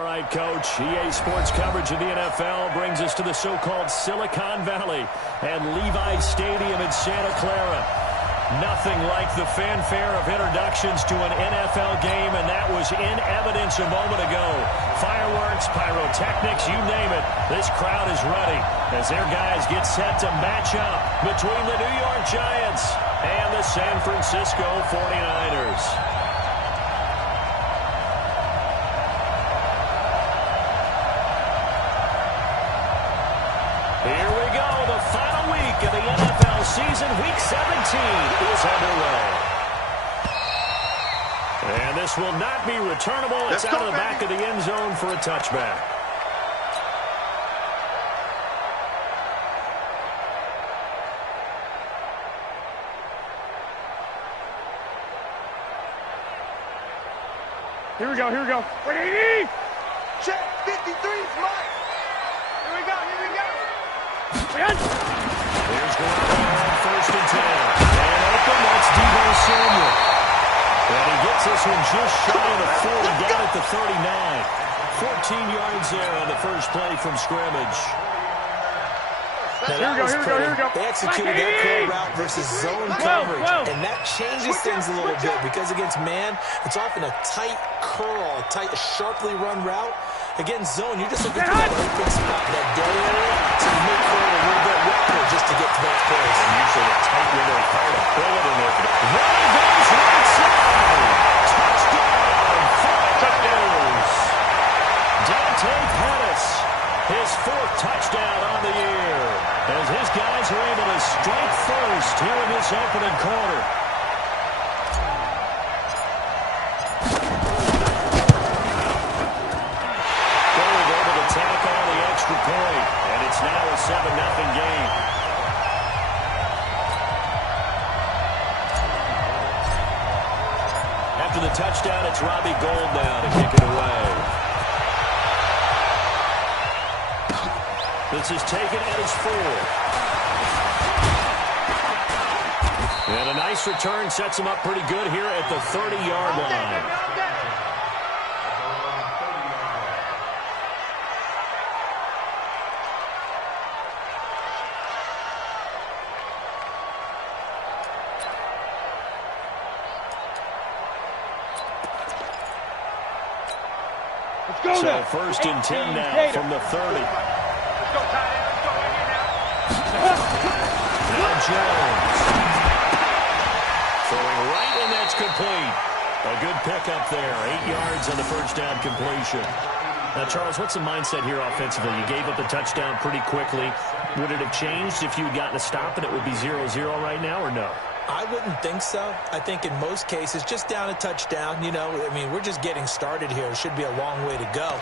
All right, Coach. EA Sports coverage of the NFL brings us to the so-called Silicon Valley and Levi Stadium in Santa Clara. Nothing like the fanfare of introductions to an NFL game, and that was in evidence a moment ago. Fireworks, pyrotechnics, you name it. This crowd is ready as their guys get set to match up between the New York Giants and the San Francisco 49ers. Here we go, the final week of the NFL season. Week 17 is underway. And this will not be returnable. It's out of the back of the end zone for a touchback. Here we go, here we go. Ready? Check, 53 is mine. Here we go, here we go. Here's Garoppolo on 1st and 10. And open, that's Deebo Samuel. And he gets this one just shy of the 40, down at the 39. 14 yards there on the first play from scrimmage. Now, here we go. They executed that curl route versus zone coverage, and that changes things a little bit because against man, it's often a tight curl, a sharply run route. Against zone, you're just looking for that open spot, that dead area, so you may curl a little bit wider just to get to that place. And usually a tight window to fire a bullet in there. Running goes right side. Touchdown, 49ers. Dante Pettis, his 4th touchdown on the year, as his guys are able to strike first here in this opening quarter. Gold able to tack on the extra point, and it's now a 7-0 game. After the touchdown, it's Robbie Gould now to kick it away. This is taken at his 4. And a nice return sets him up pretty good here at the 30-yard line. So 1st and 10 now from the 30. Now Jones. Throwing right, and that's complete. A good pickup there. 8 yards on the first down completion. Now, Charles, what's the mindset here offensively? You gave up the touchdown pretty quickly. Would it have changed if you had gotten a stop and it would be 0-0 right now, or no? I wouldn't think so. I think in most cases, just down a touchdown, we're just getting started here. It should be a long way to go.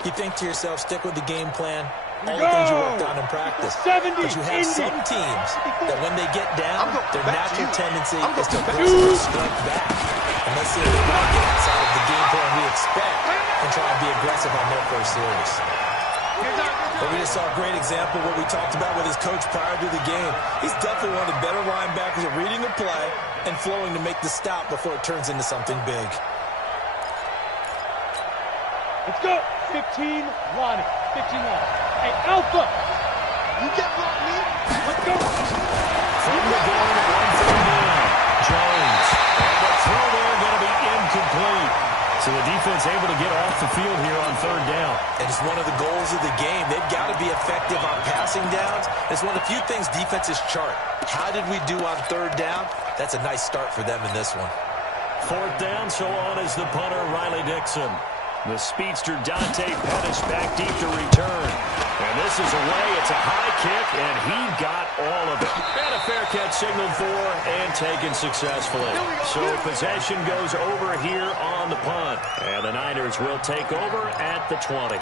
You think to yourself, stick with the game plan, all the things you worked on in practice. But you have some teams that when they get down, their natural tendency is to aggressively strike back. And let's see if they want to get outside of the game plan we expect and try and be aggressive on their first series. But we just saw a great example of what we talked about with his coach prior to the game. He's definitely one of the better linebackers at reading the play and flowing to make the stop before it turns into something big. Let's go. 15, Lonnie. 15, Lonnie. Hey, Alpha. You get what me? Let's go. From the gun, 139. Jones. And the throw there going to be incomplete. So the defense able to get off the field here on 3rd down. And it's one of the goals of the game. They've got to be effective on passing downs. It's one of the few things defenses chart. How did we do on 3rd down? That's a nice start for them in this one. 4th down, so on is the punter, Riley Dixon. The speedster Dante Pettis back deep to return. And this is away. It's a high kick, and he got all of it. And a fair catch signaled for and taken successfully. So possession goes over here on the punt. And the Niners will take over at the 20.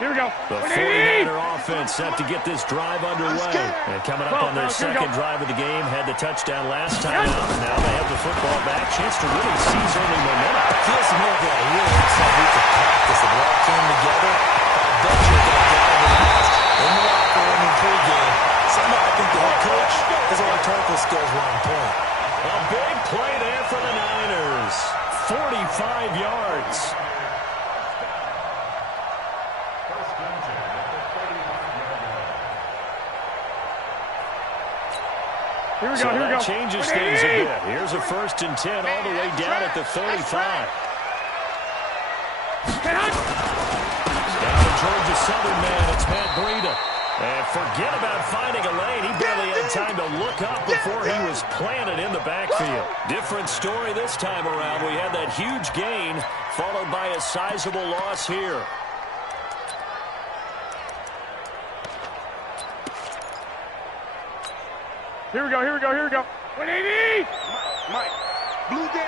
Here we go. The 49er offense set to get this drive underway. And coming up on their second drive of the game, had the touchdown last time out. Now they have the football back. Chance to really seize early momentum. It feels to me like they had a really exciting week of practice. It all came together. I bet you got galvanized in the locker room in pregame. Somehow I think the head coach, his rhetorical skills were on point. A big play there for the Niners. 45 yards. So that changes things a bit. Here's a 1st and 10 all the way down at the 35. Down to Georgia Southern man. It's Matt Breida. And forget about finding a lane. He barely had time to look up before he was planted in the backfield. Different story this time around. We had that huge gain followed by a sizable loss here. Here we go. 180! Mike, blue down.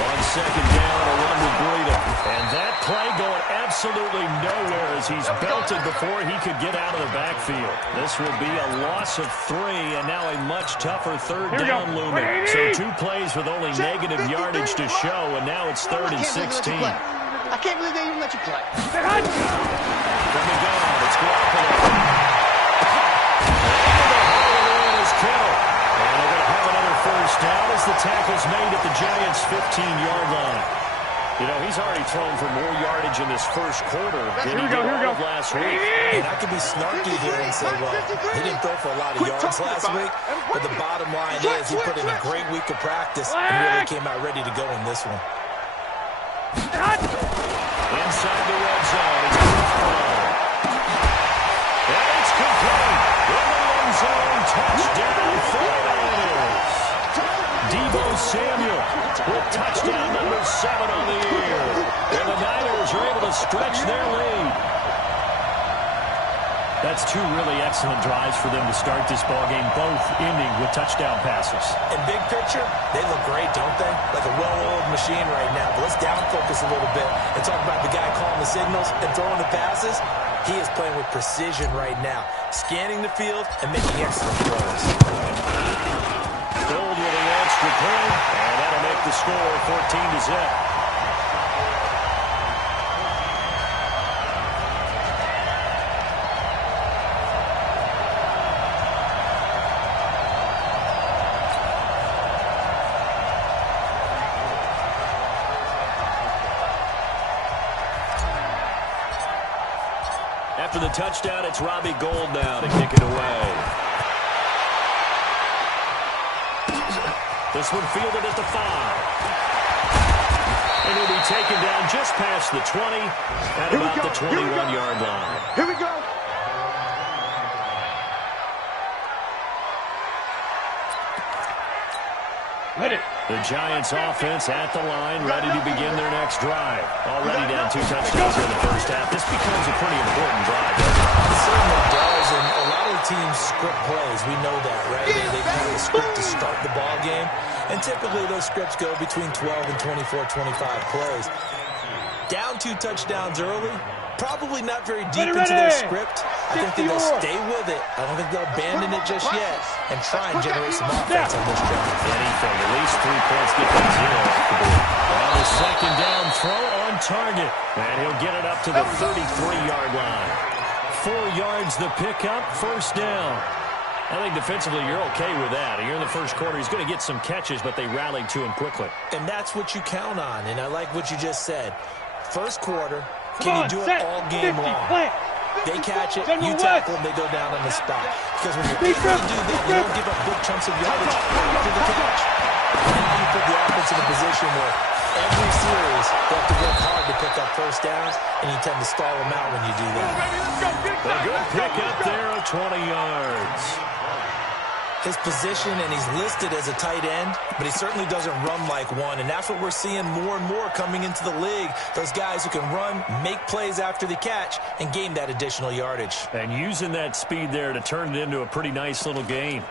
On 2nd down, a run with Breida. And that play going absolutely nowhere as he's belted before he could get out of the backfield. This will be a loss of 3 and now a much tougher 3rd down looming. So 2 plays with only negative yardage to show, and now it's 3rd and 16. I can't believe they even let you play. From the gun, it's Garoppolo. And they're going to have another 1st down as the tackle's made at the Giants' 15-yard line. You know, he's already thrown for more yardage in this 1st quarter than he did all of last week. And I could be snarky here and say, well, he didn't throw for a lot of yards last week, but the bottom line is he put in a great week of practice and really came out ready to go in this one. Inside the red zone, it's Garoppolo. And it's complete. In the end zone, touchdown 49ers. Deebo Samuel with touchdown number 7 on the year. And the Niners are able to stretch their lead. That's 2 really excellent drives for them to start this ballgame, both ending with touchdown passes. In big picture, they look great, don't they? Like a well-oiled machine right now. But let's down focus a little bit and talk about the guy calling the signals and throwing the passes. He is playing with precision right now, scanning the field and making excellent throws. Gold with the extra point, and that'll make the score 14-0. After the touchdown, it's Robbie Gould now to kick it away. This one fielded at the 5. And he'll be taken down just past the 20 at about the 21-yard line. Here we go. The Giants offense at the line, ready to begin their next drive. Already down 2 touchdowns in the 1st half. This becomes a pretty important drive, doesn't it? It certainly does, and a lot of teams script plays. We know that, right? They kind of script to start the ball game, and typically those scripts go between 12 and 24, 25 plays. Down 2 touchdowns early, probably not very deep into their script. I think that they'll stay with it. I don't think they'll abandon it just yet and try and generate some offense on this drive. Anything, at least 3 points, get them 0 off the board. On the 2nd down throw on target, and he'll get it up to the 33-yard line. 4 yards the pickup, 1st down. I think defensively you're okay with that. You're in the 1st quarter. He's going to get some catches, but they rallied to him quickly. And that's what you count on, and I like what you just said. 1st quarter, can you do it all game long? They catch it, you tackle them, they go down on the spot. Because when you're able to do that, you don't give up big chunks of yardage after the catch. Now you put the offense in a position where every series they have to work hard to pick up 1st downs, and you tend to stall them out when you do that. A good pick up there of 20 yards. His position, and he's listed as a tight end, but he certainly doesn't run like one, and that's what we're seeing more and more coming into the league. Those guys who can run, make plays after the catch, and gain that additional yardage. And using that speed there to turn it into a pretty nice little gain.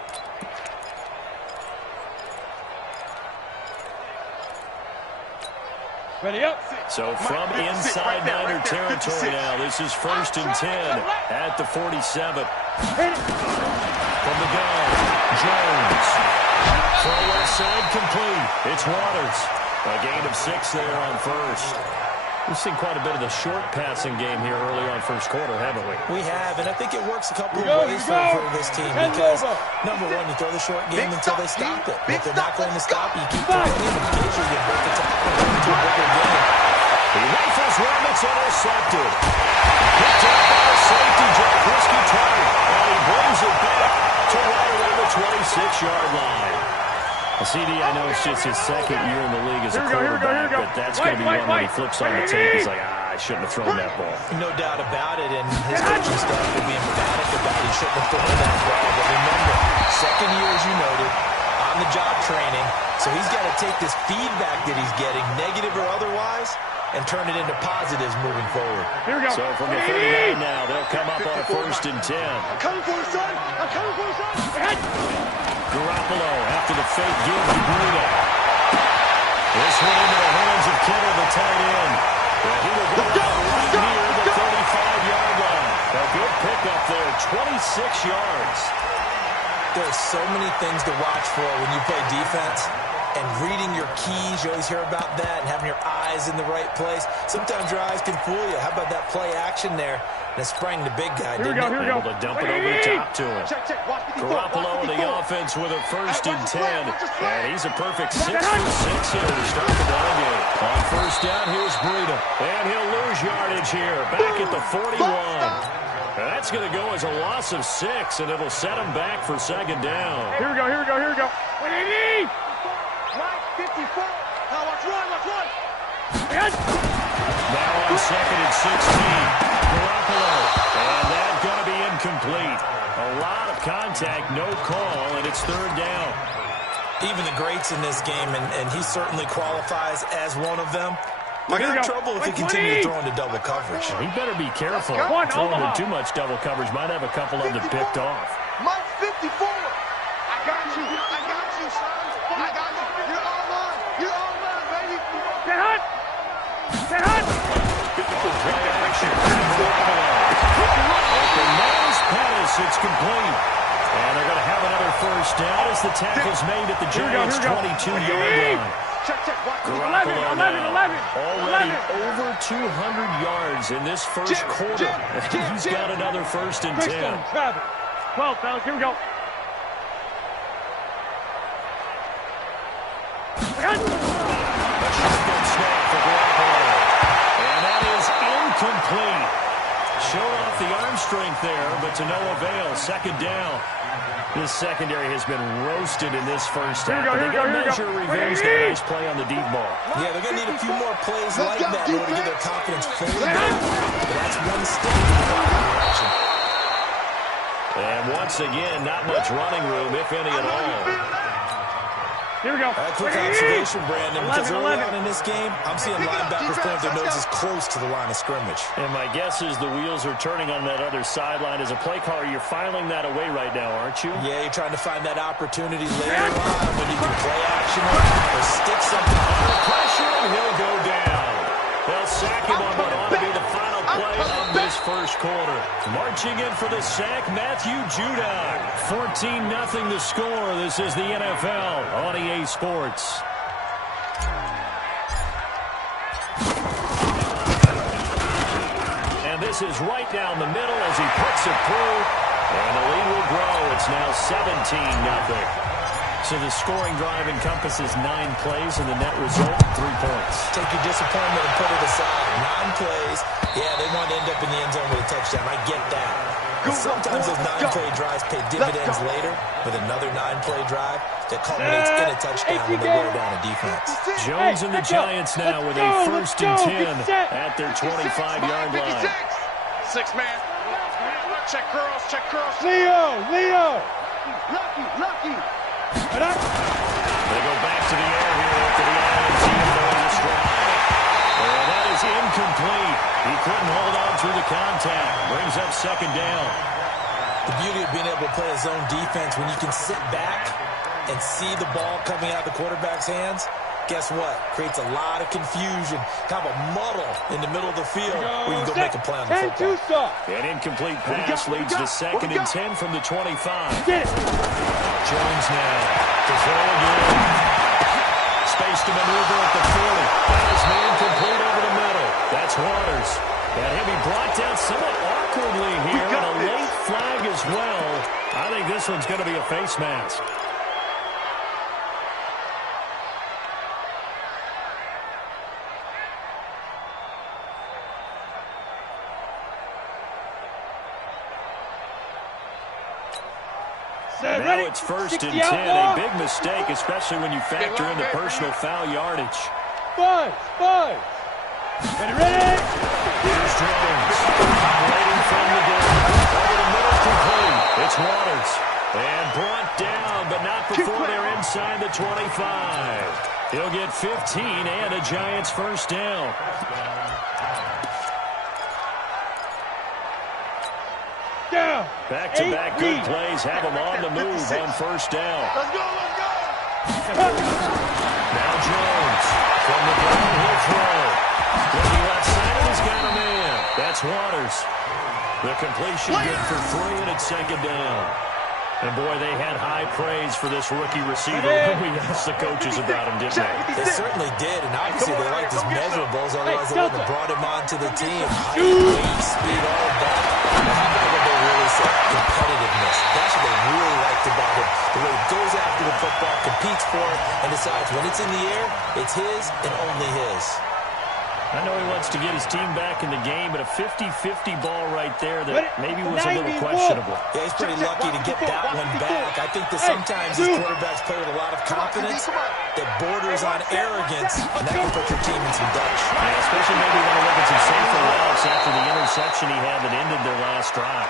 Ready up. So from inside Niner territory now, this is 1st and 10 at the 47. From the gun, Jones. Throw left side complete. It's Waters. A gain of 6 there on 1st. We've seen quite a bit of the short passing game here early on 1st quarter, haven't we? We have, and I think it works a couple of ways for this team because, number one, you throw the short game until they stop it. If they're not going to stop it, you keep throwing it, and occasionally you break the tackle and go into a bigger game. He rifles one, it's intercepted. Picked up by the safety, Jack Risky target. 6-yard line. CD, I know it's just his second year in the league as a quarterback, but that's going to be one when he flips on the tape. He's like, I shouldn't have thrown that ball. No doubt about it, and his coaching staff will be emphatic about he shouldn't have thrown that ball. But remember, second year, as you noted, on-the-job training, so he's got to take this feedback that he's getting, negative or otherwise, and turn it into positives moving forward. Here we go. So from the 39 now, they'll come up on a 1st and 10. I'm coming for the son. I'm coming for the son. Garoppolo after the fake give to Breida. This one into the hands of Kittle, the tight end. And he will go out right near the 35-yard line. A good pickup there, 26 yards. There's so many things to watch for when you play defense. And reading your keys, you always hear about that, and having your eyes in the right place. Sometimes your eyes can fool you. How about that play action there? And it sprang the big guy, didn't it? Able to dump it over the top to him. Garoppolo in the offense with a 1st and 10. And he's a perfect 6 for 6 here to start the ball game. On 1st down, here's Breida. And he'll lose yardage here, back at the 41. That's going to go as a loss of 6, and it'll set him back for 2nd down. Here we go, here we go, here we go. 180! Right, 54. Now watch one. Now on 2nd and 16. Garoppolo. And that's going to be incomplete. A lot of contact, no call, and it's 3rd down. Even the greats in this game, and he certainly qualifies as one of them. You're going to have trouble if he continues to throw into double coverage. He better be careful. Throwing into too much double coverage might have a couple of them picked off. Mike 54. I got you, son. I got you. You're all mine. You're all mine, baby. Get hot! Get hot! Play action. Open Miles Pettis. It's complete. And they're going to have another 1st down as the tackle's made at the Giants' 22-yard line. Garoppolo 11. already over 200 yards in this first quarter. He's got another 1st and 10. 12, fellas, here we go. A shotgun snap for Garoppolo. And that is incomplete. Showed off the arm strength there, but to no avail. 2nd down. This secondary has been roasted in this first half. They're going to measure revenge that nice play on the deep ball. Yeah, they're going to need a few more plays like that in order to get their confidence fully built. But that's one step in the right direction. And once again, not much running room, if any at all. Here we go. Quick observation, Brandon, because early on in this game, I'm seeing linebackers point their noses close to the line of scrimmage. And my guess is the wheels are turning on that other sideline. As a play caller, you're filing that away right now, aren't you? Yeah, you're trying to find that opportunity later on when you can play action or stick something under pressure, and he'll go down. They'll sack him on what ought to be the final play of this first quarter. Marching in for the sack, Matthew Judon. 14-0 the score. This is the NFL on EA Sports. And this is right down the middle as he puts it through. And the lead will grow. It's now 17-0. So the scoring drive encompasses 9 plays, and the net result, 3 points. Take your disappointment and put it aside. 9 plays. Yeah, they want to end up in the end zone with a touchdown. I get that. But sometimes those 9-play drives pay dividends later with another 9-play drive that culminates in a touchdown when they wear down a defense. Jones and the Giants now with a 1st and 10 at their 25-yard line. 6 man. Check curls. Leo. Lucky. They go back to the air here after the INT and the last drive. And that is incomplete. He couldn't hold on through the contact. Brings up 2nd down. The beauty of being able to play a zone defense when you can sit back and see the ball coming out of the quarterback's hands, guess what? Creates a lot of confusion, kind of a muddle in the middle of the field where you can go make a play on the football. An incomplete pass leads to 2nd and 10 from the 25. Jones now to throw again. Space to maneuver at the 40. That is incomplete over the middle. That's Waters. And he'll be brought down somewhat awkwardly here, and a late flag as well. I think this one's going to be a face mask. Now it's first and 10. A big mistake, especially when you factor in the personal foul yardage. Five. Ready? Here's Jones. Waiting from the game. Over the middle, complete. It's Waters. And brought down, but not before they're inside the 25. He'll get 15 and a Giants first down. Down. Back-to-back good plays have them on the move on first down. Let's go. Now Jones from the ground, he'll throw. Looking left side, and he's got a man. That's Waters. The completion good for 3, and it's second down. And, boy, they had high praise for this rookie receiver when we asked the coaches about him, didn't they? They certainly did, and obviously they liked his measurables, otherwise they wouldn't have brought him onto the team. Height, weight, speed, all of that. And how about what they really said? Competitiveness. That's what they really liked about him. The way he goes after the football, competes for it, and decides when it's in the air, it's his and only his. I know he wants to get his team back in the game, but a 50-50 ball right there that maybe was a little questionable. Yeah, he's pretty lucky to get that one back. I think that sometimes these quarterbacks play with a lot of confidence that borders on arrogance, and that can put your team in some Dutch. Yeah, especially maybe when you look at some safer routes after the interception he had that ended their last drive.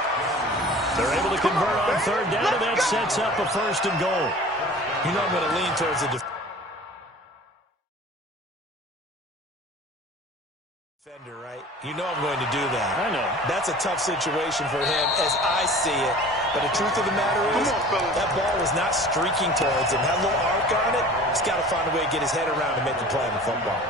They're able to convert on third down, and that sets up a first and goal. You know I'm going to lean towards the defender, right? You know I'm going to do that. I know. That's a tough situation for him as I see it. But the truth of the matter is, that ball was not streaking towards him. Had a little arc on it. He's got to find a way to get his head around and make the play on the football.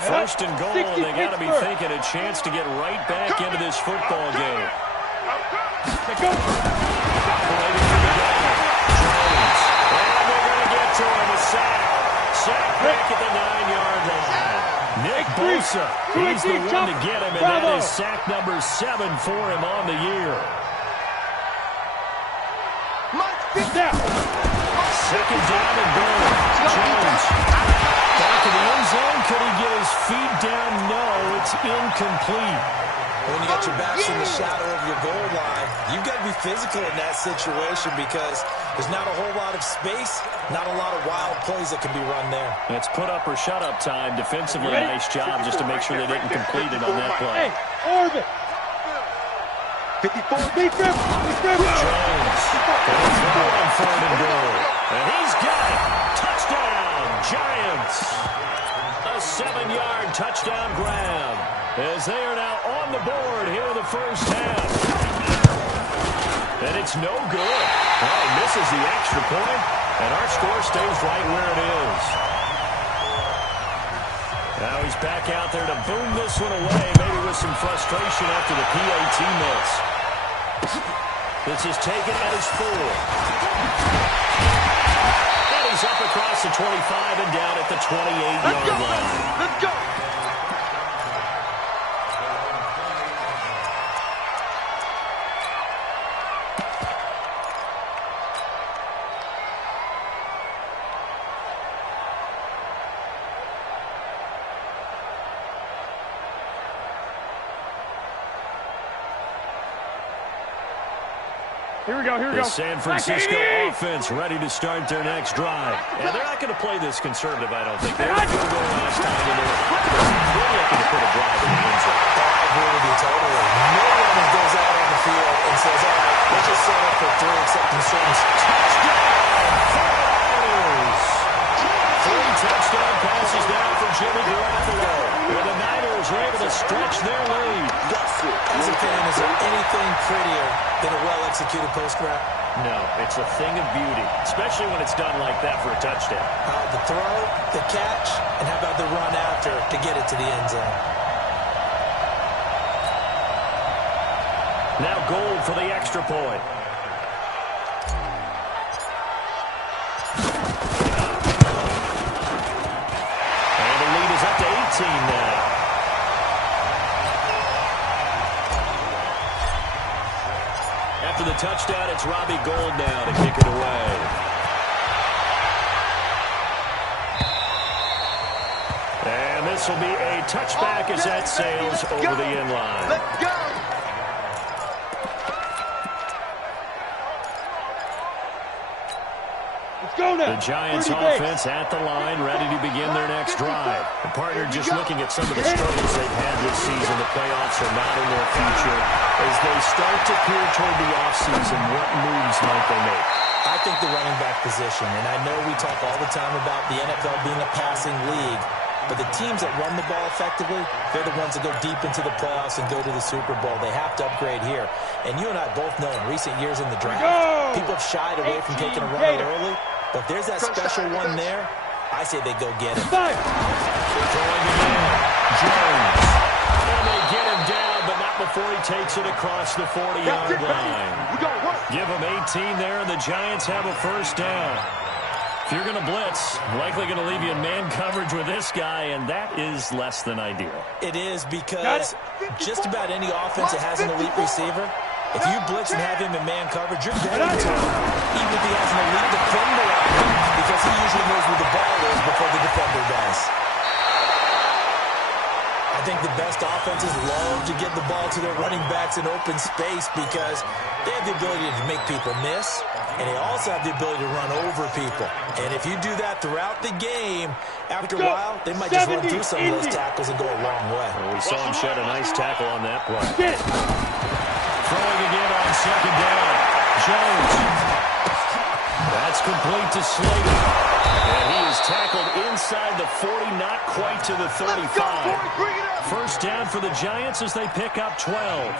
First and goal, and they got to be thinking a chance to get right back into this football game. Operating for the goal. Jones. And they're going to get to him. A sack. Sack back at the 9-yard line. Nick Bosa, he's the one to get him, and that is sack number 7 for him on the year. Second down and goal. Jones. Back to the end zone. Could he get his feet down? No, it's incomplete. When you got your backs in the shadow of your goal line, you've got to be physical in that situation because there's not a whole lot of space, not a lot of wild plays that can be run there. It's put up or shut up time. Defensively, nice job just to make sure they didn't complete it on that play. Hey, Orbit. 54. Jones going through on third and goal. And he's got it. Touchdown, Giants. A 7-yard touchdown grab as they are now on the board here in the first half. And it's no good. Well, he misses the extra point, and our score stays right where it is. Now he's back out there to boom this one away, maybe with some frustration after the PAT miss. This is taken at his 4. And he's up across the 25 and down at the 28-yard line. Let's go. Here we go. The San Francisco offense ready to start their next drive. And they're not going to play this conservative, I don't think. They had a field goal last time, and they're looking to put a drive in the end zone. I agree with you totally. No one goes out on the field and says, all right, let's just set up for 3 except concerns. Touchdown! 3 touchdown passes now for Jimmy Garoppolo. And the Niners are able to stretch their lead. As a fan, is there anything prettier than a well-executed post route? No, it's a thing of beauty, especially when it's done like that for a touchdown. The throw, the catch, and how about the run after to get it to the end zone? Now Gold for the extra point. now. After the touchdown, it's Robbie Gould now to kick it away. And this will be a touchback as that sails over the end line. Let's go. Let's go now. The Giants offense at the line, ready to begin their next drive. The partner just looking at some of the struggles they've had this season. The playoffs are not in their future. As they start to peer toward the offseason, what moves might they make? I think the running back position, and I know we talk all the time about the NFL being a passing league, but the teams that run the ball effectively, they're the ones that go deep into the playoffs and go to the Super Bowl. They have to upgrade here. And you and I both know in recent years in the draft, people have shied away from taking a runner early, but if there's that special one there, I say they go get it. Throwing again, Jones. And they get him down, but not before he takes it across the 40-yard line. Give him 18 there, and the Giants have a first down. If you're going to blitz, likely going to leave you in man coverage with this guy, and that is less than ideal. It is, because just about any offense that has an elite receiver, if you blitz and have him in man coverage, you're going to him, even if he has an elite defender on him, because he usually knows where the ball is before the defender does. I think the best offenses love to get the ball to their running backs in open space because they have the ability to make people miss, and they also have the ability to run over people. And if you do that throughout the game, after a while, they might just run through some of those tackles and go a long way. Well, we saw him shed a nice tackle on that play. Throwing again on second down. Jones. That's complete to Slater. And he is tackled inside the 40, not quite to the 35. First down for the Giants as they pick up 12.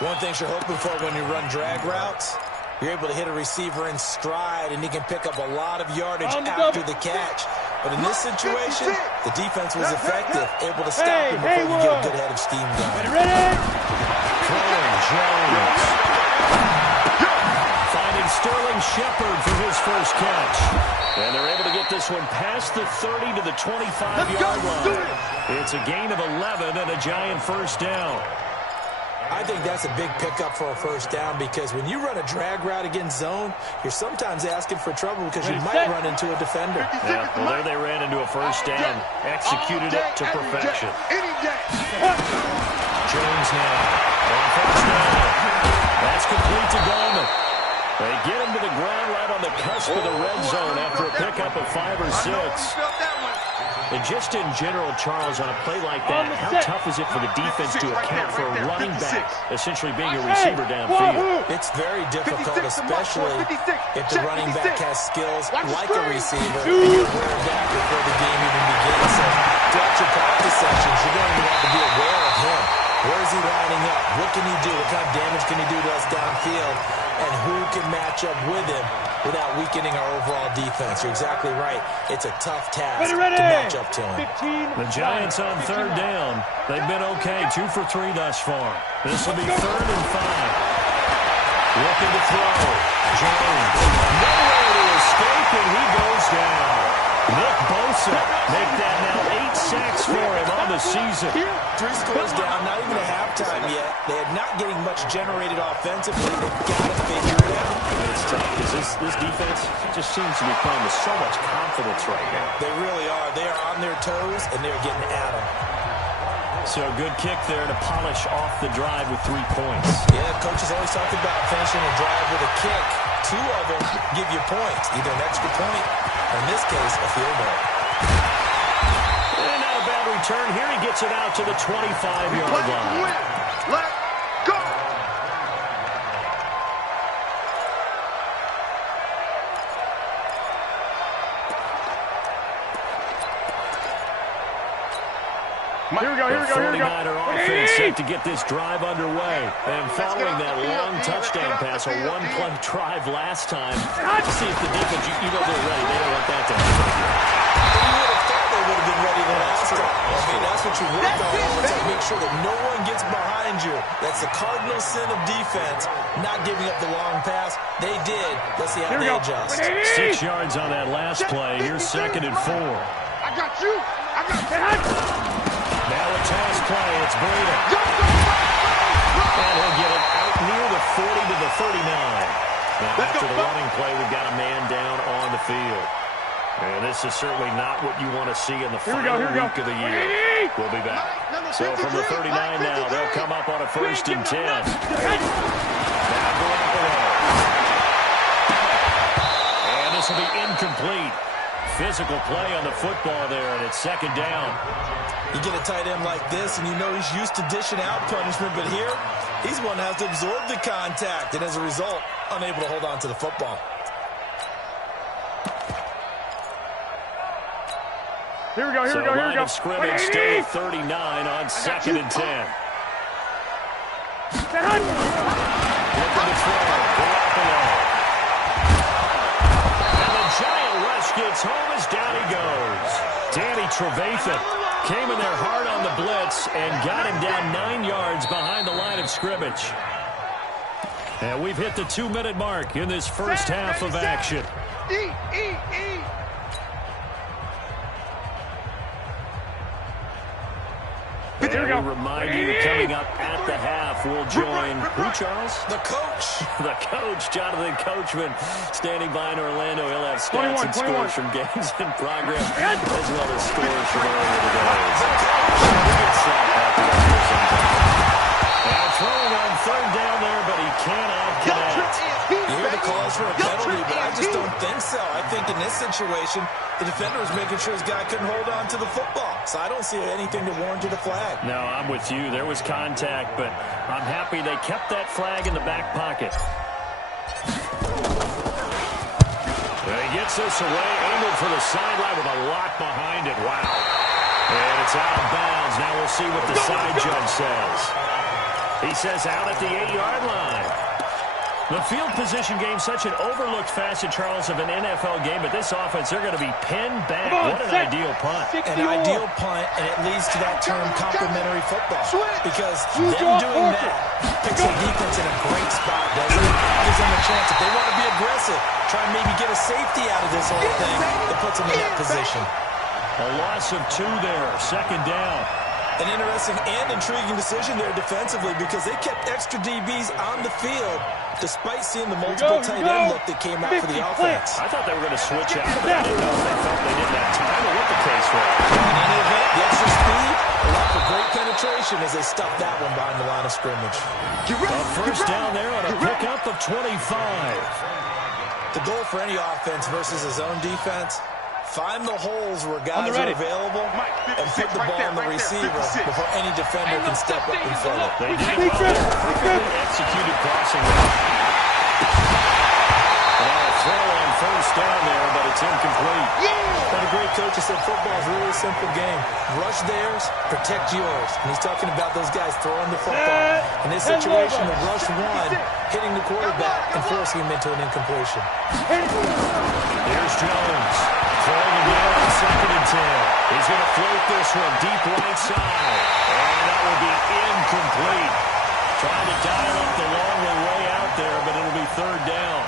One thing you're hoping for when you run drag routes, you're able to hit a receiver in stride, and he can pick up a lot of yardage after the catch. But in this situation, the defense was effective, able to stop him before you get a good head of steam going. Throwing Jones. Finding Sterling Shepard for his first catch. And they're able to get this one past the 30 to the 25-yard line. It's a gain of 11 and a Giant first down. I think that's a big pickup for a first down because when you run a drag route against zone, you're sometimes asking for trouble because you might run into a defender. Yeah, well, there they ran into a first down. Executed it to perfection. Jones now on first down. That's complete to Goldman. They get him to the ground right on the cusp of the red zone after a pickup of 5 or 6. And just in general, Charles, on a play like that, how tough is it for the defense to account for a running back essentially being a receiver downfield? It's very difficult, especially if the running back has skills like a receiver, and you're aware of that before the game even begins. So throughout your practice sessions, you're going to have to be aware of him. Where is he lining up? What can he do? What kind of damage can he do to us downfield? And who can match up with him without weakening our overall defense? You're exactly right. It's a tough task to match up to him. The Giants on third down. They've been okay. 2 for 3 thus far. This will be 3rd and 5. Looking to throw. Jones. Nowhere to escape, and he goes down. Nick Bosa make that now 8 sacks for him on the season. 3 scores down, not even a halftime yet. They are not getting much generated offensively. They've got to figure it out. It's tough because this defense just seems to be playing with so much confidence right now. They really are. They are on their toes, and they're getting at them. So a good kick there to polish off the drive with 3 points. Yeah, coaches always talk about finishing a drive with a kick. 2 of them give you points, either an extra point, or in this case, a field goal. And not a bad return. Here he gets it out to the 25-yard line. Let's go! Here we go. The 49er offense set to get this drive underway. And following that long touchdown pass, a 1-play drive last time, to see if the defense, you know they're ready. They don't want that to happen. You would have thought they would have been ready the last time. I mean, that's what you work on all the time. Make sure that no one gets behind you. That's the cardinal sin of defense, not giving up the long pass. They did. Let's see how they adjust. 6 yards on that last play. Here's 2nd and 4. I got you. I got you. play. It's Breida. And he'll get it out near the 40 to the 39. Now, after the running play, we've got a man down on the field. And this is certainly not what you want to see in the final week of the year. We'll be back. So from the 39 now, they'll come up on a 1st and 10. Now Garoppolo. And this will be incomplete. Physical play on the football there, and it's 2nd down. You get a tight end like this, and you know he's used to dishing out punishment, but here, he's the one that has to absorb the contact, and as a result, unable to hold on to the football. Here we go, here we go, here we go. Scrimmage still at 39 on 2nd and 10. Looking to throw. Garoppolo. And the giant rush gets home as down he goes. Danny Trevathan came in there hard on the blitz and got him down 9 yards behind the line of scrimmage. And we've hit the 2-minute mark in this first half of action. Here we go. Remind you, coming up at the half, we'll join who, Charles? The coach. The coach, Jonathan Coachman, standing by in Orlando. He'll have stats and scores from games in progress, as well as scores from earlier today. And throwing on 3rd down there, but he cannot connect. You hear the calls for a penalty, but I just don't think so. I think in this situation, the defender was making sure his guy couldn't hold on to the football. So I don't see anything to warrant a flag. No, I'm with you. There was contact, but I'm happy they kept that flag in the back pocket. He gets this away, angled for the sideline with a lot behind it. Wow. And it's out of bounds. Now we'll see what the side judge says. He says out at the 8-yard line. The field position game, such an overlooked facet, Charles, of an NFL game. But this offense, they're going to be pinned back. What an ideal punt. An ideal punt, and it leads to that term complementary football. Because them doing that puts the defense in a great spot, doesn't it? Gives them a chance. If they want to be aggressive, try and maybe get a safety out of this whole thing, it puts them in that position. A loss of 2 there, 2nd down. An interesting and intriguing decision there defensively because they kept extra DBs on the field despite seeing the multiple tight end look that came out for the offense. I thought they were going to switch out, but I didn't know if they felt they didn't have time or what the case was. In any event, the extra speed allowed for great penetration as they stuffed that one behind the line of scrimmage. A 1st down there on a pickup of 25. The goal for any offense versus his own defense, find the holes where guys are available and put the ball on the receiver before any defender can step up and fill it. They did executed crossing route. A throw on 1st down there, but it's incomplete. But a great coach has said football is really a simple game. Rush theirs, protect yours. And he's talking about those guys throwing the football. In this situation, the rush one, hitting the quarterback and forcing him into an incompletion. Here's Jones. Throwing again on 2nd and 10. He's going to float this one deep right side. And that will be incomplete. Trying to dial up the long way out there, but it'll be 3rd down.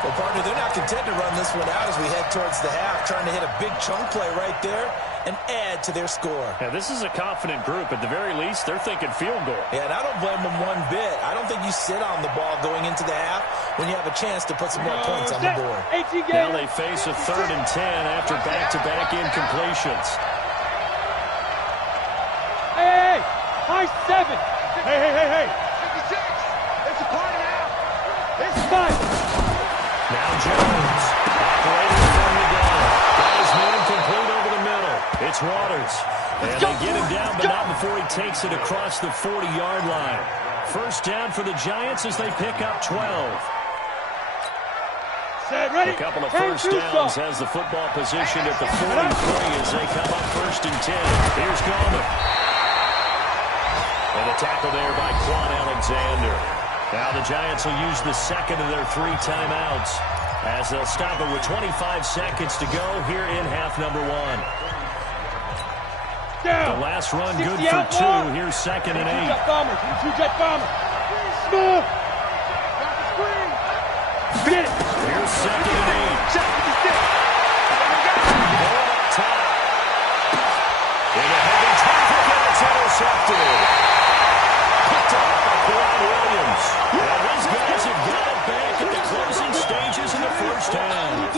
Well, partner, they're not content to run this one out as we head towards the half, trying to hit a big chunk play right there and add to their score. Yeah, this is a confident group. At the very least, they're thinking field goal. Yeah, and I don't blame them one bit. I don't think you sit on the ball going into the half when you have a chance to put some more points on the board. Now they face a 3rd and 10 after back-to-back incompletions. Hey, high 7. Hey. 56. It's a party now. It's 5. Now Jones, operating from the gun. Got his man complete over the middle. It's Waters. And they get him down, but not before he takes it across the 40-yard line. 1st down for the Giants as they pick up 12. A couple of 1st downs has the football position at the 43 as they come up 1st and 10. Here's Gallman. And a tackle there by Quan Alexander. Now the Giants will use the 2nd of their 3 timeouts as they'll stop it with 25 seconds to go here in half number 1. The last run good for 2. Here's 2nd and 8. Two-jet bomber. Smooth. Get it. Here's 2nd and 8. Going up top. In a heavy traffic, and it's intercepted. intercepted. Picked off by Kawhi Williams. And these guys have got it back at the closing stages in the first half.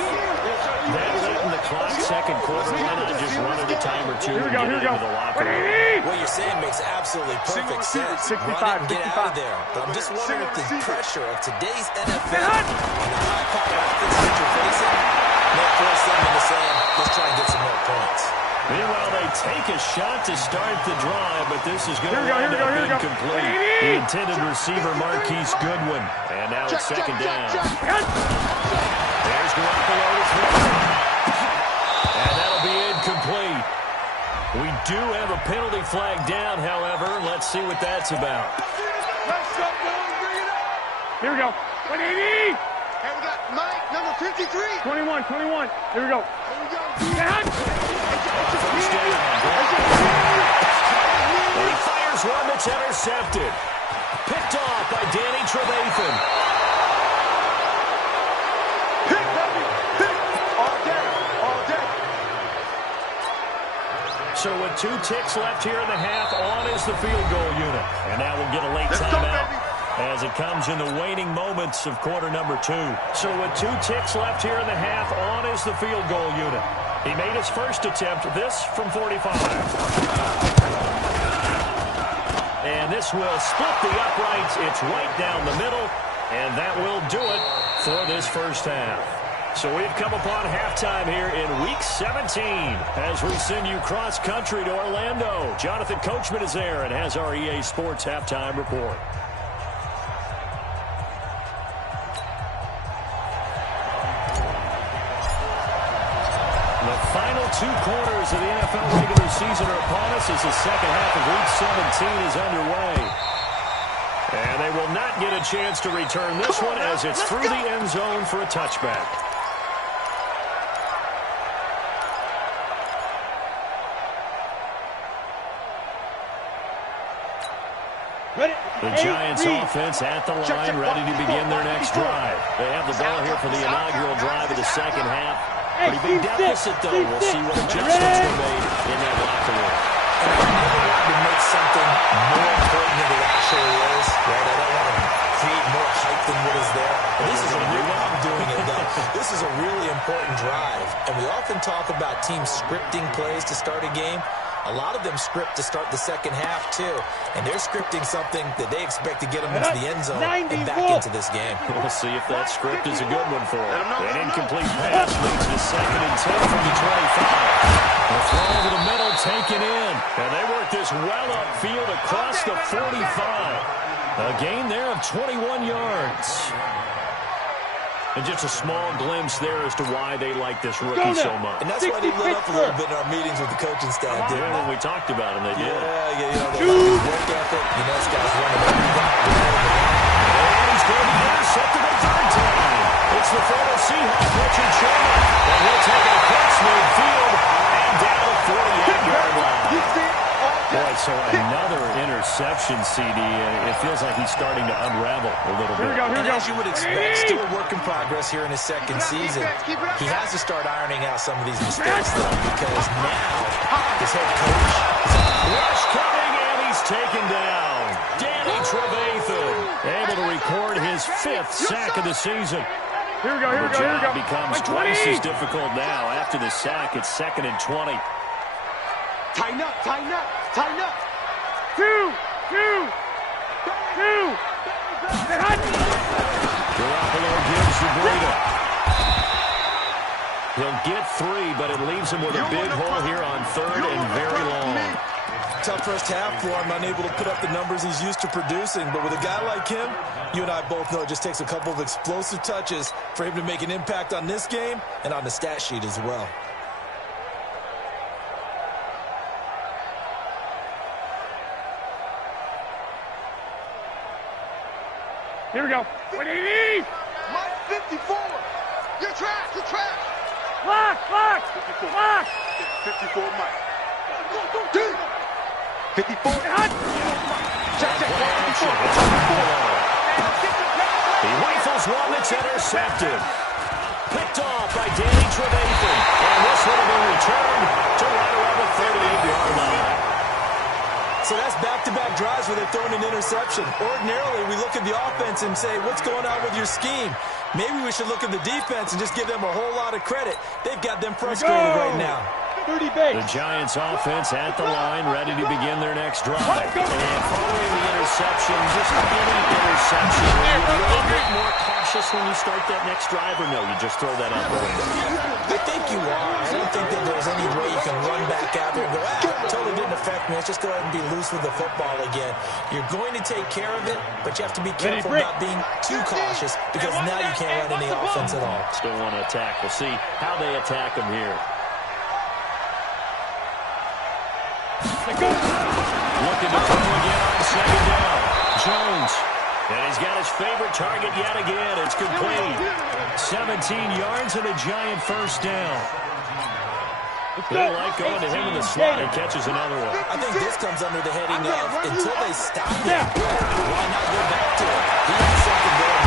That late in the clock, second quarter, why not just run it a time or two and get it into the locker room? What you're saying makes absolutely perfect sense. Run it and get out of there. But I'm just wondering if the pressure of today's NFL and the high-powered offense that you're facing may force them into saying, let's try and get some more points. Meanwhile, they take a shot to start the drive, but this is going to wind up incomplete. The intended receiver, Marquise Goodwin. And now it's second down. There's Garoppolo to throw. And that'll be incomplete. We do have a penalty flag down, however. Let's see what that's about. Here we go. 180. And we got Mike, number 53. 21. Here we go. First down. And he fires one that's intercepted. Picked off by Danny Trevathan. All day. So with 2 ticks left here in the half, on is the field goal unit. And now we'll get a late timeout as it comes in the waning moments of quarter number 2. So with 2 ticks left here in the half, on is the field goal unit. He made his first attempt, this from 45. And this will split the uprights. It's right down the middle, and that will do it for this first half. So we've come upon halftime here in Week 17 as we send you cross-country to Orlando. Jonathan Coachman is there and has our EA Sports halftime report. The final 2 quarters of the NFL regular season are upon us as the second half of Week 17 is underway. And they will not get a chance to return this one as it's through the end zone for a touchback. The Giants offense at the line, ready to begin their next drive. They have the ball here for the inaugural drive of the second half. Pretty big deficit, though. We'll see what adjustments were made in that locker room. And I never want to make something more important than it actually is. Right? I don't want to create more hype than what is there. But this is a really, I'm doing it, though. This is a really important drive. And we often talk about teams scripting plays to start a game. A lot of them script to start the second half, too. And they're scripting something that they expect to get them into the end zone and back into this game. We'll see if that script is a good one for them. An incomplete pass leads to 2nd and 10 from the 25. The throw over the middle taken in. And they work this well upfield across the 45. A gain there of 21 yards. And just a small glimpse there as to why they like this rookie so much. And that's why they lit up a little bit in our meetings with the coaching staff, didn't they? When we talked about him, they did. Yeah, they like his work ethic. You know, this guy's running and he's going to be intercepted a 3rd time. It's the former Seahawk, Richard Sherman. And he'll take it across midfield and down the 48-yard line. Boy, so another interception, CD. It feels like he's starting to unravel a little bit. And as you would expect, still a work in progress here in his second season. He has to start ironing out some of these mistakes, though, because now his head coach is on the rush coming, and he's taken down. Danny Trevathan able to record his 5th sack of the season. Here we go. The job becomes twice as difficult now. After the sack, it's 2nd and 20. Tighten up. 2. Garoppolo gives the breather. He'll get 3, but it leaves him with a big hole here on 3rd and very long. Tough first half for him, unable to put up the numbers he's used to producing. But with a guy like him, you and I both know it just takes a couple of explosive touches for him to make an impact on this game and on the stat sheet as well. Here we go. 180. Mike 54. You're trash. Lock. 54 Mike. 54. Check. He rifles one that's intercepted. Picked off by Danny Trevathan. And this one will be returned to right around the 38-yard line. So So that's back-to-back drives where they're throwing an interception. Ordinarily, we look at the offense and say, what's going on with your scheme? Maybe we should look at the defense and just give them a whole lot of credit. They've got them frustrated right now. The Giants offense at the line, ready to begin their next drive. And following the interception, just any interception, are you a little bit more cautious when you start that next drive, or no, you just throw that out the window? I think you are. I don't think that there's any way you can run back out there and go, it totally didn't affect me. Let's just go ahead and be loose with the football again. You're going to take care of it, but you have to be careful about being too cautious because now you can't run any offense at all. Still want to attack. We'll see how they attack them here. Looking to throw again on second down. Jones. And he's got his favorite target yet again. It's complete. 17 yards and a Giant first down. They like going to him in the slot. He catches another one. I think this comes under the heading of until they stop him, why not go back to it? He has something going.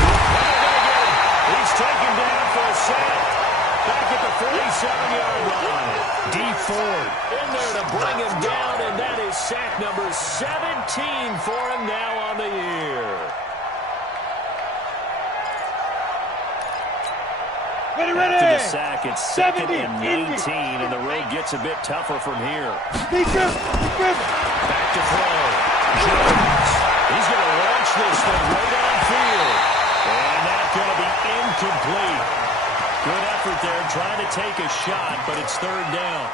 He's taken down for a sack. Back at the 47-yard line. D. Ford in there to bring him down, and that is sack number 17 for him now on the year. After the sack, it's 2nd and 19, and the road gets a bit tougher from here. Back to throw. Jones. He's going to launch this thing right downfield. And that's going to be incomplete. Good effort there, trying to take a shot, but it's third down.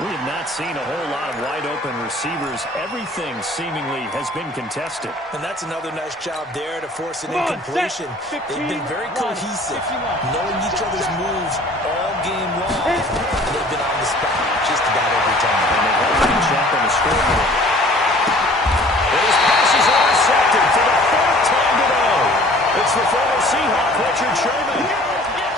We have not seen a whole lot of wide-open receivers. Everything seemingly has been contested. And that's another nice job there to force an incompletion. They've been very cohesive, knowing each other's moves all game long. And they've been on the spot just about every time. And they've already jumped on the scoreboard. And his pass is intercepted for the 4th time today. It's the former Seahawk, Richard Sherman.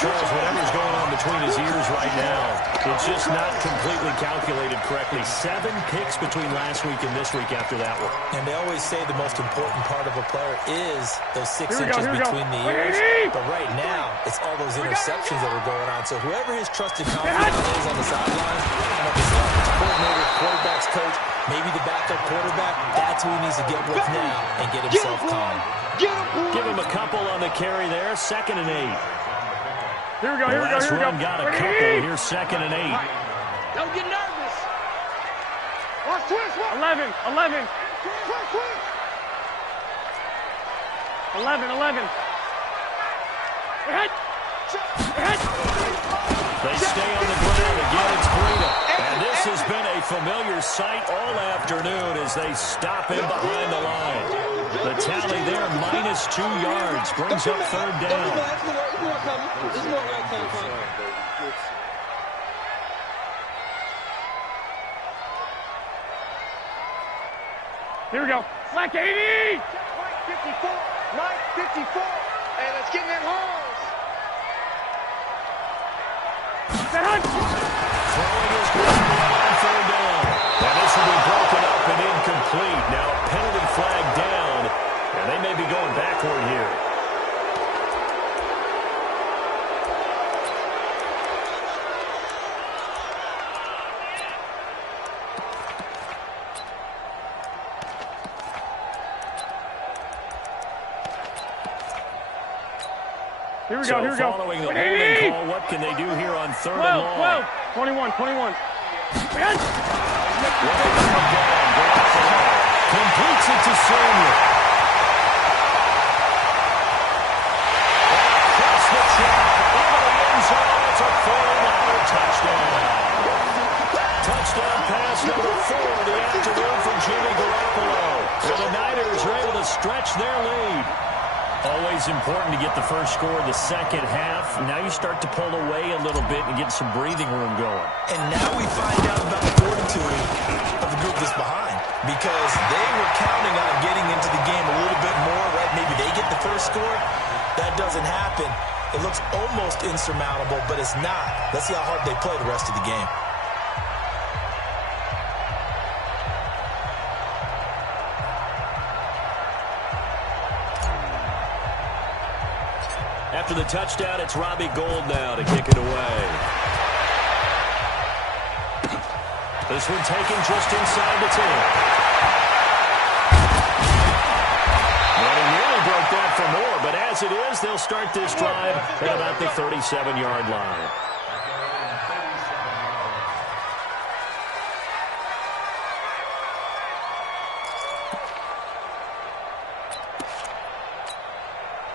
Charles, whatever's going on between his ears right now, it's just not completely calculated correctly. 7 picks between last week and this week after that one. And they always say the most important part of a player is those 6 inches between the ears. But right now, it's all those interceptions that are going on. So whoever his trusted confidant is on the sidelines, his offensive coordinator, quarterback's coach, maybe the backup quarterback, that's who he needs to get with now and get himself calm. Give him a couple on the carry there. 2nd and 8. Here we go, here we go, here we go. Run got a couple. Here's 2nd and 8. Don't get nervous. Watch twist. 11. 11. 11. Ahead. They stay on the ground. Again, it's Breida. And this has been a familiar sight all afternoon as they stop him behind the line. The tally there, -2 yards, brings up third down. Here we go. Black 80! Mike 54. Mike 54. Hey, let's get in that holes. Throwing his on third down. And this will be broken up and incomplete. Now a penalty flag down, and they may be going backward here. Here we go, here we go. Following the holding call, what can they do here on 3rd and long? 21. Completes it to Samuel. Across the track, over the end zone, it's a 4-yard touchdown. Touchdown pass number 4 of the afternoon from Jimmy Garoppolo. And the Niners are able to stretch their lead. Always important to get the first score of the second half. Now you start to pull away a little bit and get some breathing room going. And now we find out about the fortitude of the group that's behind, because they were counting on getting into the game a little bit more, right? Maybe they get the first score. That doesn't happen. It looks almost insurmountable, but it's not. Let's see how hard they play the rest of the game. After the touchdown, it's Robbie Gould now to kick it away. This one taken just inside the 10. as it is, they'll start this drive at about the 37-yard line.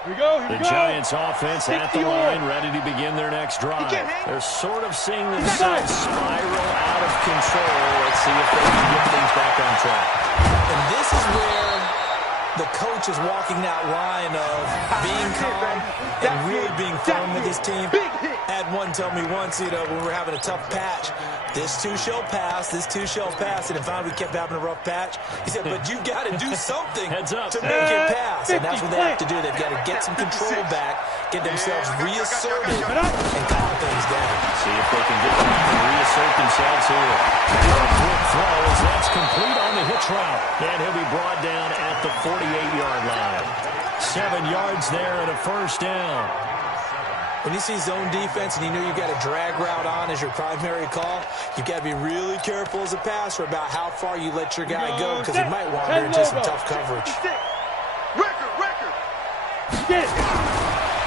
Here we The go. Giants offense at the line, ready to begin their next drive. They're sort of seeing themselves spiral out of control. Let's see if they can get things back on track. And this is where the coach is walking that line of being calm and really being firm with his team. I had one tell me once, when we're having a tough patch, this too shall pass, this too shall pass. And if we kept having a rough patch, he said, but you've got to do something to make it pass. And that's what they have to do. They've got to get some control back, get themselves reasserted, and calm things down. See if they can get them to reassert themselves here. A quick throw as that's complete on the hitch route. And he'll be brought down at the 48-yard line. 7 yards there and a first down. When you see zone defense and you know you've got a drag route on as your primary call, you've got to be really careful as a passer about how far you let your guy go because he might wander into some tough coverage. Record. Get it.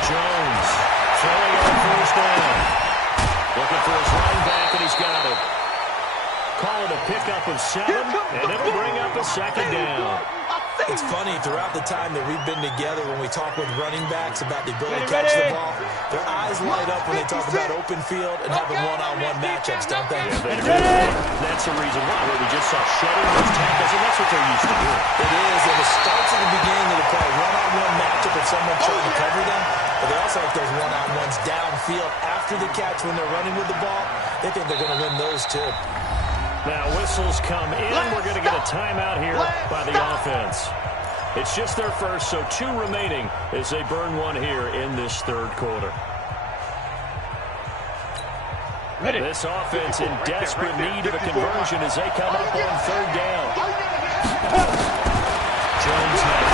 Jones throwing on first down. Looking for his running back, and he's got it. Call it a pickup of 7, and it'll bring up a second down. It's funny, throughout the time that we've been together, when we talk with running backs about the ability to catch the ball, their eyes light up when they talk about open field and having one-on-one matchups, don't they? That's the reason why. We just saw shedding those tackles, and that's what they're used to doing. It is, and it starts at the beginning of the play. One-on-one matchup if someone's trying to cover them, but they also have those one-on-ones downfield after the catch when they're running with the ball. They think they're going to win those, too. Now whistles come in. We're going to get a timeout here by the offense. It's just their first, so 2 remaining as they burn one here in this third quarter. This offense in desperate need of a conversion as they come up on third down. Jones now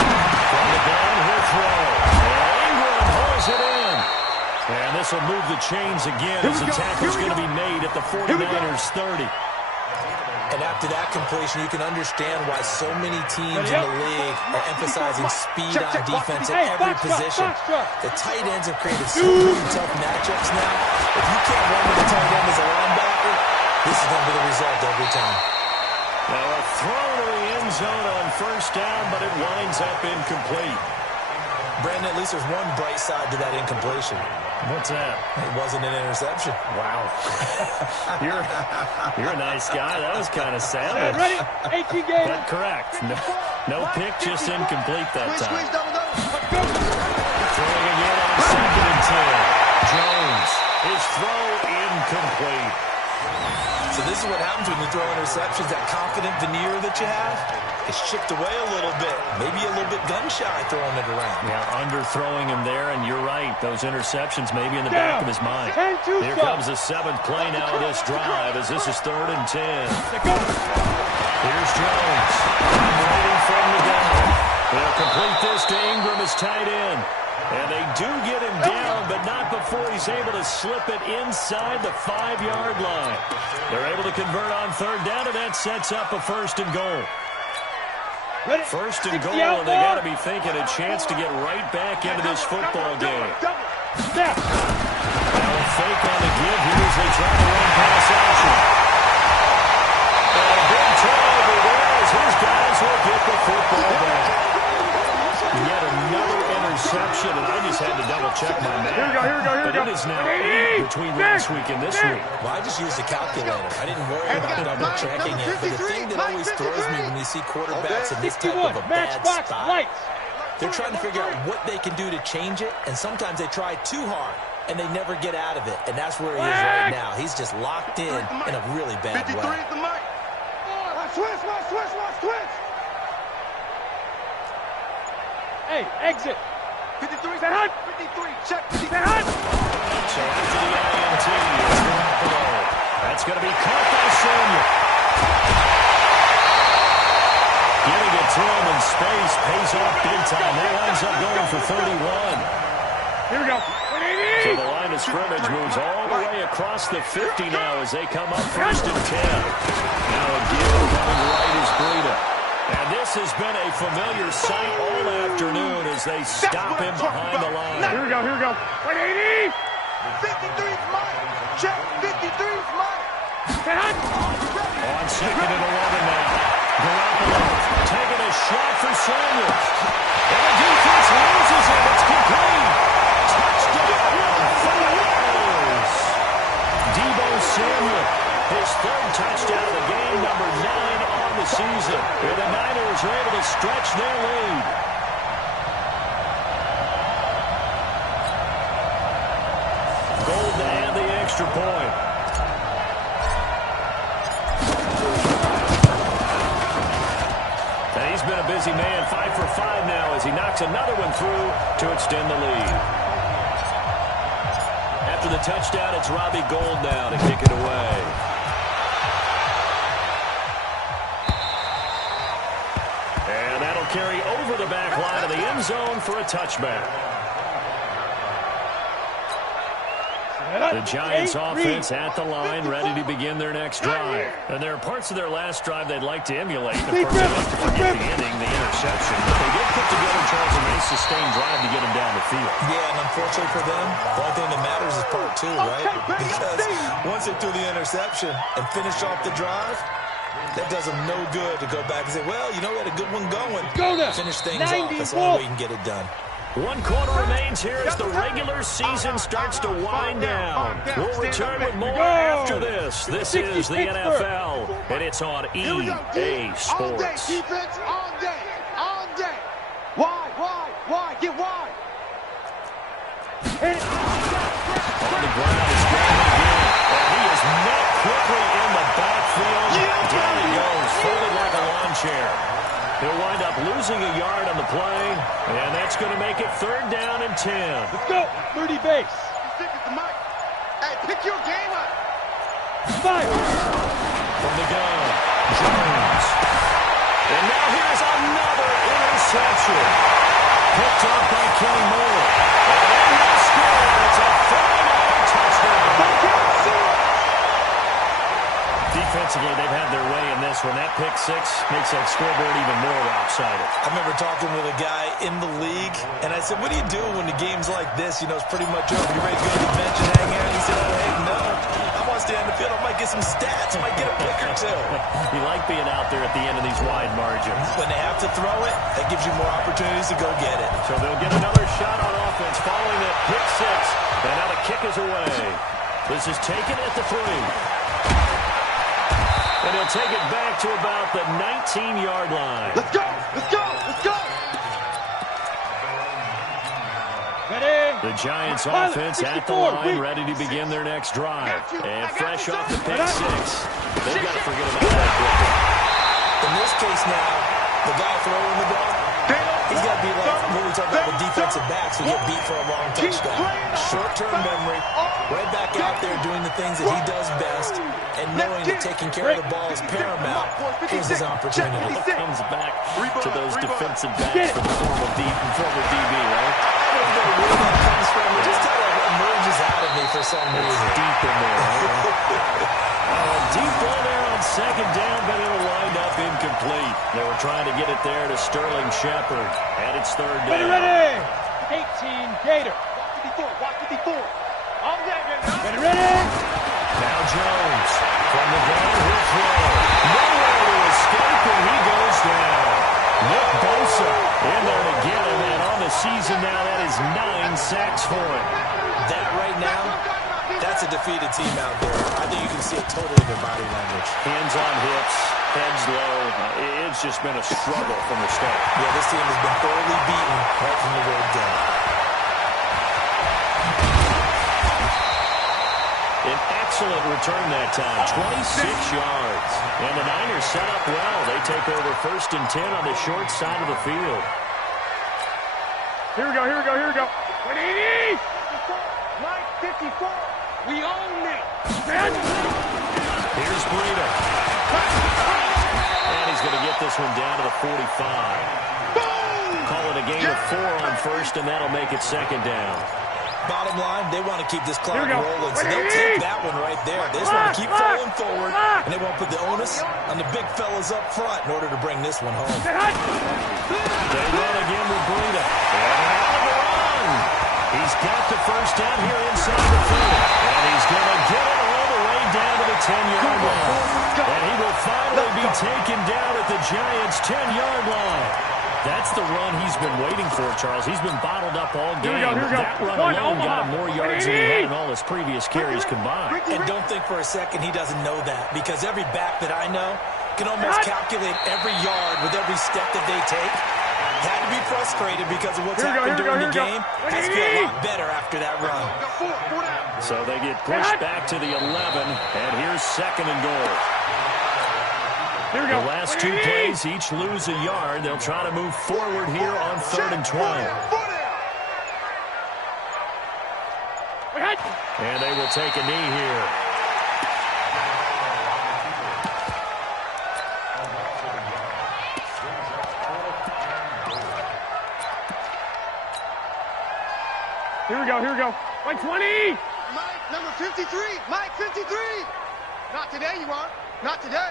from the downhill throw. And Ingram holds it in. And this will move the chains again as the tackle's going to be made at the 49ers 30. And after that completion, you can understand why so many teams in the league are emphasizing speed on defense at every position. The tight ends have created so many tough matchups now. If you can't run with the tight end as a linebacker, this is going to be the result every time. Now a throw to the end zone on first down, but it winds up incomplete. Brandon, at least there's one bright side to that incompletion. What's that? It wasn't an interception. Wow. You're a nice guy. That was kind of savage. Ready? 18 games. But correct. No pick, just incomplete that time. Throwing again on 2nd and 10. Jones. His throw incomplete. So this is what happens when you throw interceptions. That confident veneer that you have is chipped away a little bit. Maybe a little bit gun-shy throwing it around. Yeah, underthrowing him there, and you're right. Those interceptions maybe in the back of his mind. Here comes the 7th play now of this drive as this is 3rd and 10. Here's Jones. Waiting from the down. They'll complete this to Ingram as tight end. And they do get him down, but not before he's able to slip it inside the 5-yard line. They're able to convert on third down, and that sets up a 1st and goal. 1st and goal, and they got to be thinking a chance to get right back into this football game. Now a fake on the give here as they try to run pass action. And a big turnover there as his guys will get the football back. Yet another interception, and I just had to double-check my math. Here we go. But it is now 8 between last week and this week. Well, I just used a calculator. I didn't worry about double-checking it. But the thing that always throws me when you see quarterbacks in this type of a bad spot, they're trying to figure out what they can do to change it, and sometimes they try too hard, and they never get out of it. And that's where he is right now. He's just locked in a really bad way. 53 is the mic. Switch. Hey, exit. 53. Set hunt. 53. Check. Set hunt. So after the INT, it's Garoppolo. That's going to be caught by Sonia. Getting it to him in space pays off big time. That winds up going for 31. Here we go. So the line of scrimmage moves all the way across the 50 now as they come up 1st and 10. Now again coming right is Breida. And this has been a familiar sight all afternoon as as they stop him behind the line. Here we go, here we go. 180! 53's mine. Check, 53's mine. On second and 11 now. Garoppolo taking a shot for Samuels. And the defense loses him. It's complete. Touchdown for the Raiders. Deebo Samuel, his third touchdown of the game, number 9 on the season. And the Niners are able to stretch their lead. Gold to add the extra point. And he's been a busy man, 5 for 5 now as he knocks another one through to extend the lead. After the touchdown, it's Robbie Gould now to kick it away. And that'll carry over the back line of the end zone for a touchback. The Giants offense at the line, ready to begin their next drive. And there are parts of their last drive they'd like to emulate. Of course, they like to forget the inning, the interception. But they did put together, Charles, a nice sustained drive to get him down the field. Yeah, and unfortunately for them, the only thing that matters is part 2, right? Because once they threw the interception and finished off the drive, that does them no good to go back and say, well, you know, we had a good one going. Finish things off. That's the only way you can get it done. 1 quarter remains here as the regular season starts to wind down. We'll return with more after this. This is the NFL, and it's on EA Sports. Defense all day, all day. Why? Get wide. On the ground is Graham again, and he is met quickly in the backfield. Down he goes, folded like a lawn chair. He'll wind up losing a yard on the play, and that's going to make it 3rd down and 10. Let's go. 30 base. Stick it to Mike. Hey, pick your game up. Fire. From the gun, Jones. And now here's another interception. Picked up by Kenny Moore. And then he'll score. It's a 39 touchdown. Defensively, they've had their way in this one. That pick 6 makes that scoreboard even more lopsided. I remember talking with a guy in the league, and I said, what do you do when the game's like this? You know, it's pretty much over. You ready to go to the bench and hang out? He said, oh, hey, no. I want to stay on the field. I might get some stats. I might get a pick or 2. You like being out there at the end of these wide margins. When they have to throw it, that gives you more opportunities to go get it. So they'll get another shot on offense following that pick 6. And now the kick is away. This is taken at the 3. And he'll take it back to about the 19-yard line. Let's go. Let's go. Let's go. Ready. The Giants offense at the line, ready to begin their next drive. And fresh off the pick 6, they've got to forget about that quickly. In this case now, the guy throwing the ball, he's got to be like when we talk about the defensive backs who get beat for a long touchdown. Short-term memory, right back out there doing the things that he does best, and knowing that taking care of the ball is paramount. Here's his opportunity. It comes back to those defensive backs for the former DB, right? I don't know where that comes from. It just kind of emerges out of me for some reason. Deep in there. Deep ball there on 2nd down, but it'll wind up incomplete. They were trying to get it there to Sterling Shepard, and it's 3rd down. Ready. 18 Gator. Watch the 4. All day, baby. Ready. Now Jones from the ground will throw. Nowhere to escape, and he goes down. Nick Bosa in there to get him, and on the season now, that is 9 sacks for him. That right now, that's a defeated team out there. I think you can see it totally in their body language. Hands on hips, heads low. It's just been a struggle from the start. Yeah, this team has been thoroughly beaten right from the word go. An excellent return that time, 26 yards. And the Niners set up well. They take over 1st and 10 on the short side of the field. Here we go. 180. Mike, 54. We own it. Here's Breida. And he's going to get this one down to the 45. Call it a gain of 4 on 1st, and that'll make it 2nd down. Bottom line, they want to keep this clock rolling, so they'll take that one right there. They just want to keep falling forward, and they won't put the onus on the big fellas up front in order to bring this one home. They run again with Breida. down here inside the 30. And he's going to get it all the way down to the 10-yard line. And he will finally be taken down at the Giants' 10-yard line. That's the run he's been waiting for, Charles. He's been bottled up all game. That run alone got him more yards than he had in all his previous carries combined. And don't think for a second he doesn't know that, because every back that I know can almost calculate every yard with every step that they take. Had to be frustrated because of what's happened during the game. Has to feel a lot better after that run. So they get pushed back to the 11, and here's 2nd and goal. Here we go. The last 2 plays each lose a yard. They'll try to move forward here on 3rd and 12. And they will take a knee here. Here we go, here we go. Mike 20! Mike, number 53. Mike, 53. Not today, you aren't. Not today.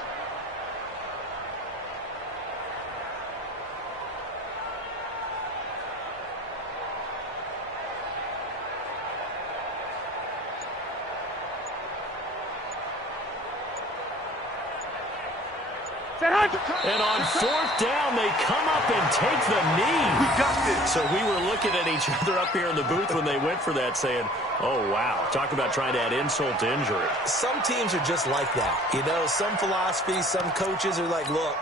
And on 4th down, they come up and take the knee. We got this. So we were looking at each other up here in the booth when they went for that, saying, oh, wow. Talk about trying to add insult to injury. Some teams are just like that. You know, some philosophies, some coaches are like, look,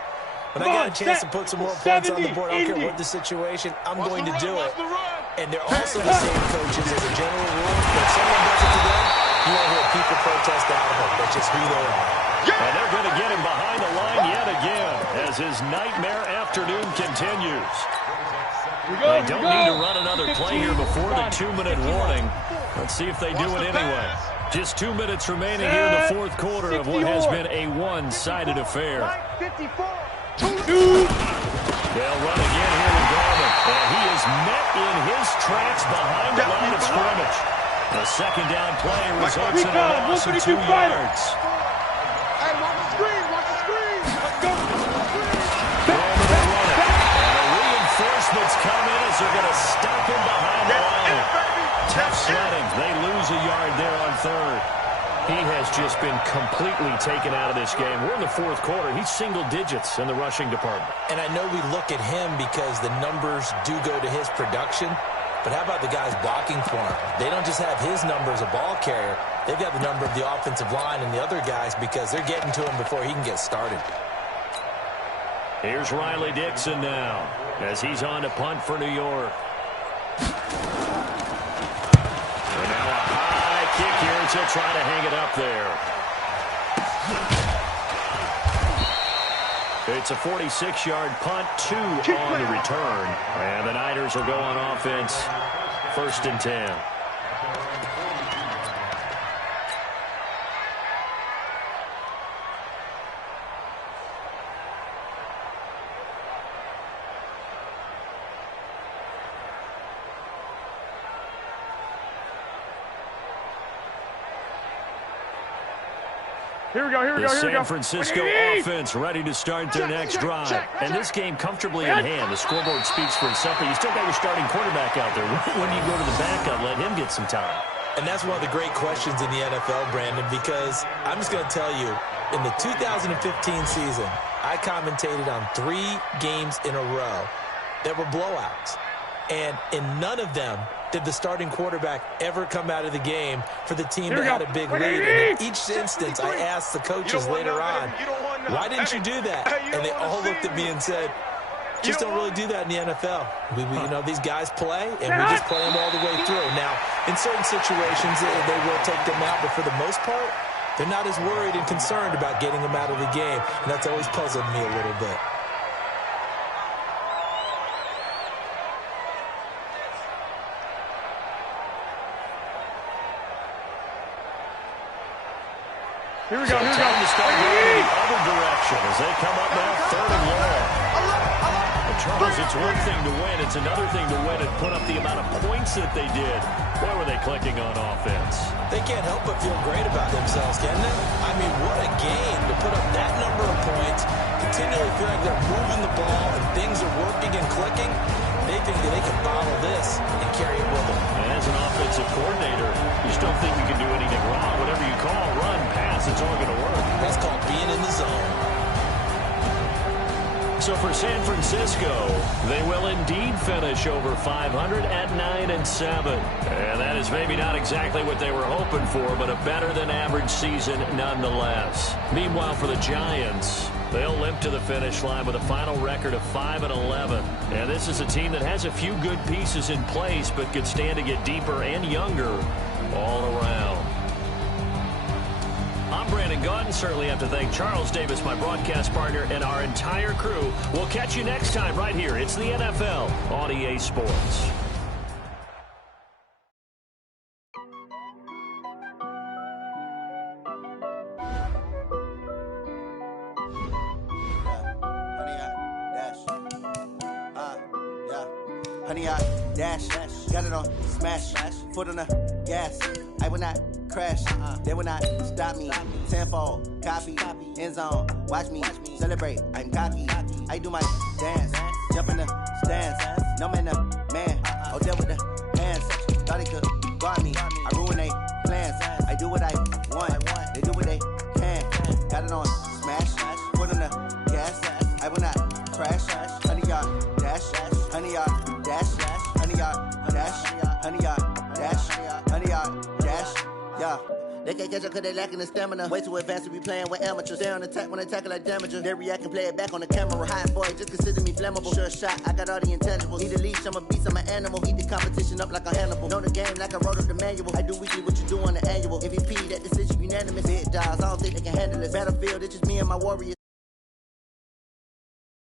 when I got a chance to put some more points on the board, I don't care what the situation, I'm going to do it. And they're also the same coaches as a general rule. When someone does it to them, you won't hear people protest out of it. That's just who they are. And they're going to get him behind the line yet again as his nightmare afternoon continues. They don't need to run another play here before the 2-minute warning. Let's see if they do it anyway. Just 2 minutes remaining here in the 4th quarter of what has been a one-sided affair. They'll run again here with Garvin. And he is met in his tracks behind the line of scrimmage. The 2nd down play results in a loss of 2 yards. Hey, watch the screen. Watch the screen. Let's go. And the reinforcements come in as they're going to stop him behind the line. Tough sledding. They lose a yard there on 3rd. He has just been completely taken out of this game. We're in the 4th quarter. He's single digits in the rushing department. And I know we look at him because the numbers do go to his production. But how about the guys blocking for him? They don't just have his number as a ball carrier. They've got the number of the offensive line and the other guys because they're getting to him before he can get started. Here's Riley Dixon now as he's on to punt for New York. And now a high kick here as he'll try to hang it up there. It's a 46-yard punt, 2 on the return. And the Niners will go on offense, 1st and 10. Here we go, here we The go, here we go. San Francisco offense ready to start their next drive. And this game comfortably in hand. The scoreboard speaks for itself, but you still got your starting quarterback out there. When do you go to the backup, let him get some time? And that's one of the great questions in the NFL, Brandon, because I'm just going to tell you, in the 2015 season, I commentated on 3 games in a row that were blowouts. And in none of them did the starting quarterback ever come out of the game for the team that had a big lead. And in each instance, I asked the coaches later on, why didn't you do that? And they all looked at me and said, just don't really do that in the NFL. You know, these guys play, and we just play them all the way through. Now, in certain situations, they will take them out, but for the most part, they're not as worried and concerned about getting them out of the game. And that's always puzzled me a little bit. Here we go, here we go. Time to start going in the other direction as they come up now 3rd and long. And Charles, it's one thing to win. It's another thing to win and put up the amount of points that they did. Boy, were they clicking on offense. They can't help but feel great about themselves, can they? I mean, what a game to put up that number of points, continually feel like they're moving the ball and things are working and clicking. They think that they can bottle this and carry it with them. And as an offensive offensive coordinator. You just don't think you can do anything wrong. Whatever you call, run, pass, it's all going to work. That's called being in the zone. So for San Francisco, they will indeed finish over 500 at 9-7. And that is maybe not exactly what they were hoping for, but a better-than-average season nonetheless. Meanwhile, for the Giants, they'll limp to the finish line with a final record of 5-11. And this is a team that has a few good pieces in place, but could stand to get deeper and younger all around. I'm Brandon Gaudin. Certainly have to thank Charles Davis, my broadcast partner, and our entire crew. We'll catch you next time right here. It's the NFL on EA Sports. Honey, I dash, got it on smash, foot on the gas. I will not crash, they will not stop me. Tenfold, copy, end zone, watch me celebrate. I'm cocky, I do my dance, jump in the stands. No man, man, oh there with the hands. Thought he could guard me, I ruin they plans. I do what I want, they do what they can. Got it on smash, foot on the gas. I will not crash, honey, y'all dash, honey, y'all dash, honey, y'all dash, honey, y'all dash, honey, y'all dash, yeah. They can't catch up cause they lacking the stamina. Way too advanced to be playing with amateurs. Stay on attack when they tackle like damager. They react and play it back on the camera. Hot boy, just consider me flammable. Sure shot, I got all the intangibles. Need a leash, I'm a beast, I'm an animal. Eat the competition up like a Hannibal. Know the game like I wrote up the manual. I do weekly what you do on the annual. MVP, that decision unanimous. Big dogs, I don't think they can handle it. Battlefield, it's just me and my warriors.